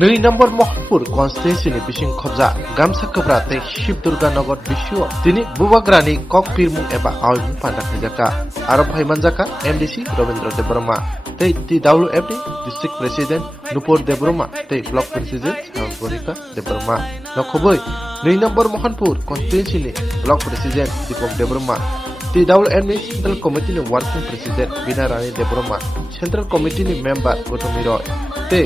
2 নম্বর মহলপুর কনস্টিটুয়েন্সিनि बिसिं खबजा गामसा खोब्रा तै शिव दुर्गा नगर बिसिओ दिनै बुबाग्रानि कक पिरमुं एबा आवइमुं पान्डाखैजाका आरो फाइमानजाका एमडीसी रवीन्द्र देबबर्मा तै DWFनि डिस्ट्रिक्ट प्रेसिडेंट नुपुर देबबर्मा तै ब्लक प्रेसिडेंट सागरिका देबबर्मा नखबै 2 নম্বর मोहनपुर कनस्टिट्युएन्सिनि ब्लक प्रेसिडेंट दीपक देबबर्मा DWFनि सेंट्रल कमिटिनि वर्किंग प्रेसिडेंट बीना रानी देबबर्मा सेंट्रल कमिटिनि मेम्बार गौतमी रॉय तै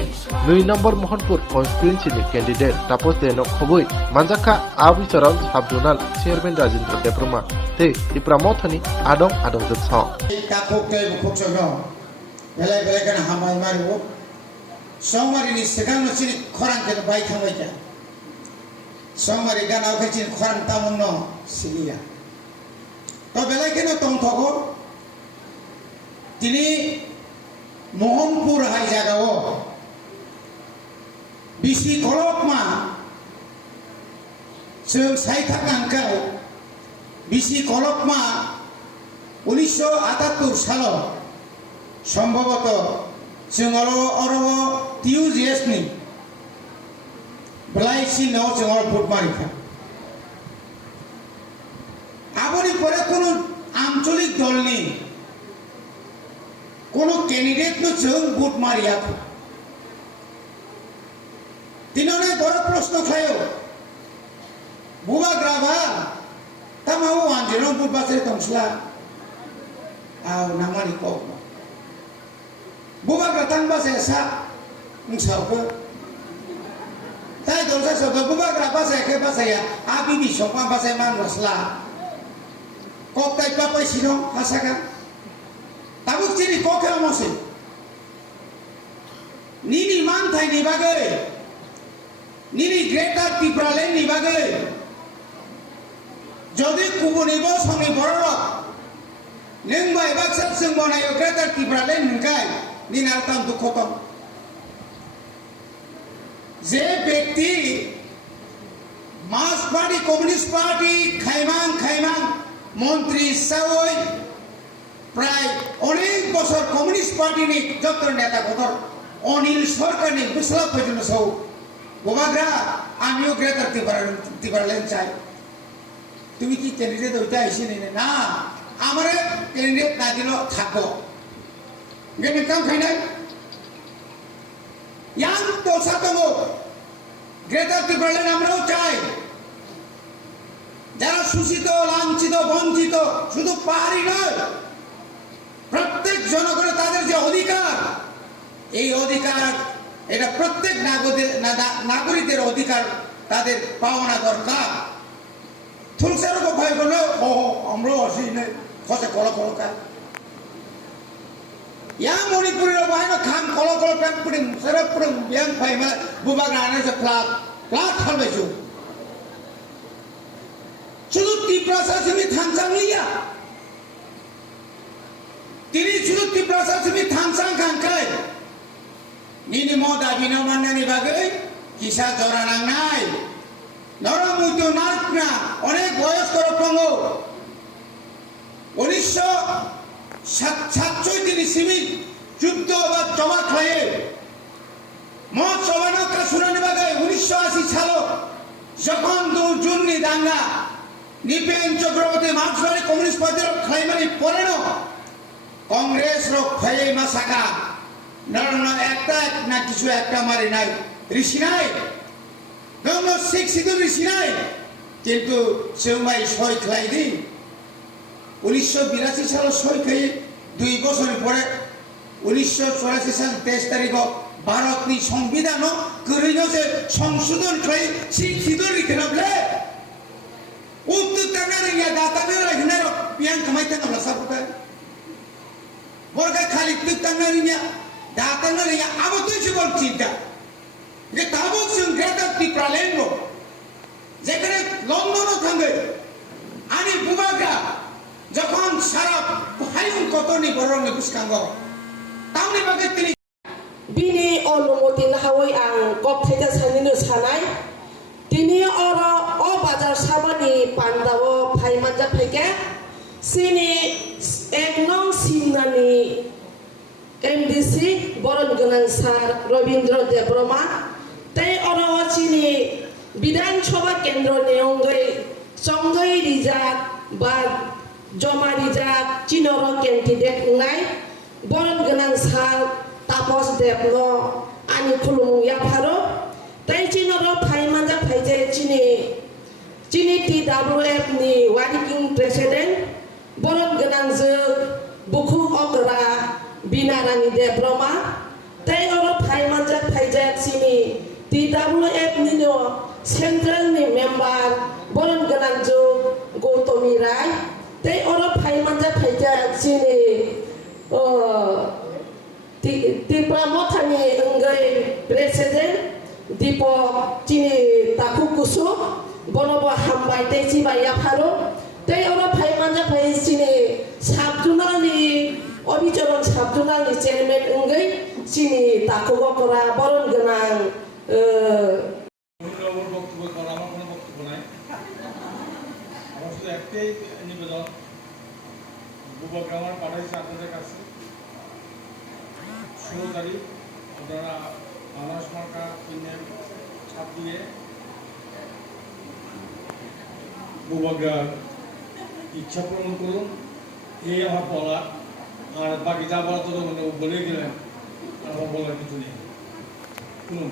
2 নম্বর मोहनपुर कनस्टिट्युएन्सिनि कैंडिडेट तापस दे नखबै मानजाका आबिचराव साब जोनाल चेयरमैन राजेंद्र देबबर्मा तै इप्रामथनि आदं जोत्सं काखोक्तै बुखोक्सनो बेलाय बेलायगन हामाय मारिबो सोमारिनि सिगांनोसिनि खरांखौ बाय थांबायदा सोमारि गानाव खायसिन खरां तामुनो सिलिया तो बेलायखनो तंथगो दिनै मोहनपुर हाय जागाव बिसि खलकमा जों सायथाकांखाव बिसि खलकमा 1978 सालाव সম্ভবত जों अरब টিউজিএসनि ब्लाइसिनाव जों भोट मारिखा आबनि परे कोनो आंचलिक दलनि कोनो कैंडिडेटनो जों भोट मारियाखै दिनोने बड़ प्रश्न खायो बुबाग्राबा तामाव आंजेनो भोट बासे तंसला आव नामानि को बुबाग्रा तांबासे सा मुसावबो ताई दलसा सब बुबाग्रा बासे के बासेया आबि बिसपा बासे मानगसला कक्ताय पापाय सिनो हासाका ताबुक चिनि कखेला मसे निनि मानथायनि बागै निनि ग्रेटार टिप्रालेन्डनि बागै जदि गुबुननिबो समनि बररक नों बायबा जों बनायो ग्रेटार टिप्रालेन्ड नोंखाय निनारताम दुखतम जे व्यक्ति मार्क्स पार्टी कम्युनिस्ट पार्टी खाइमां मंत्री हिसाबै प्राय अनेक बছর कम्युनिस्ट पार्टी जत नेता गतर अनिल सरकारनि बिसला फैजन सौ बुबाग्रा आमिও ग्रेटार टिप्रालेन्ड चाই তুমি কি ক্যান্ডিডেট হইতে আইছি না আমারে ক্যান্ডিডেট না দিলো থাকো গেনে কাম খাইনাই ইয়াং দলসা দङ গ্রেটার টিপ্রালেন্ড আমরাও চাই যারা শোষিত লাঞ্ছিত বঞ্চিত শুধু পাহাড়ি নয় প্রত্যেক জনগণের তাদের যে অধিকার এই অধিকার এটা প্রত্যেক নাগরিকের অধিকার তাদের পাওনা দরকার থুলসারও ভাই বলে ও আমরাও আসি না খসে কলকা yang Manipur ro bahina kham kolo pem puding sarap puding yang phaima bubagra ana se plat halbeju chudu tiprasa simi thangsang liya tini chudu tiprasa simi thangsang khangkai nini moda bina manani bagai kisa jora nangnai nora mutu narkna onek boyos koropongo 1967 তিনি সিমিল যুদ্ধ বা জমা খায়ে মত সবানো কাশুরানি বাগে 1980 সাল যখন দুর্জুনি দাঙ্গা নিপেন চক্রবর্তী মার্ক্সবাদী কমিউনিস্ট পার্টির খাইমানি পরেনো কংগ্রেস র খায়ে মাসাকা নরনা একটা না কিছু একটা মারি নাই ঋষি নাই দম শিক্ষিত ঋষি নাই কিন্তু সেমাই সই খাই দি 1982 সাল সই খাই 2 বছর পরে 1984 সাল 23 তারিখ ভারতনি সংবিধান করিনো যে সংশোধন খাই শিক্ষিত রিখনবলে উত্তর তানারে ইয়া দাতানে রাখনার পিয়ান কামাইতে না সাবুকা বর্গা খালি তুতানারে ইয়া দাতানে ইয়া আবতো জীবন চিন্তা যে তাবুক সং গ্রেটার টিপ্রালেন্ড যেখানে লন্ডনও থাকবে আনি বুবাগ্রা যখন সারা হাইউন কতনি বরংনি বুসকাঙ্গ তামনি বাগে তিনি বিনি অনুমতি নাহাওই আং কপথাইতা সানিनो সানাই তিনি অর অ বাজার সাবানি পান্দাও ফাইমানজা ফাইকে সিনি এক নং সিমনানি एमडीसी बरन गोनां सार रवीन्द्र देबबर्मा বিধানসভা কেন্দ্র নিয়ঙ্গই সংগই রিজার্ভ বা জমা রিজার্ভ চিনর ক্যান্ডিডেট নাই বরণ গোনাं সার তাপস দেবনো আনি খুলুম ইয়াফারো তাই চিনর ফাইমানজা ফাইজে চিনি TWF ni working president বরণ গোনাं जो বুখু অগরা বিনারানি দেব্রমা তাই অর ফাইমানজা ফাইজা চিনি TWF ni no central ni member বরণ গোনাं जो গৌতমী রায় তাই অর ফাইমানজা ফাইজা চিনি Tipa Mothani Ungai President Dipok Chini Takukusu Bonobo Hambai Teci Bayaparo Tay Ora Paimanja Pai Chini Sabjunali Obicharon Sabjunali Chairman Ungai Chini Takukokora Boron Ganang বুবাগ্রামার পাঠাইছে আপনাদের কাছে 16 তারিখ আপনারা মানুষ মার্কা কিনে ছাপ দিয়ে বুবাগ্রার ইচ্ছা পূরণ করুন এই আমার বলা আর বাকি যা বলা তো বলে গেলেন আর বলার কিছু নেই শুনুন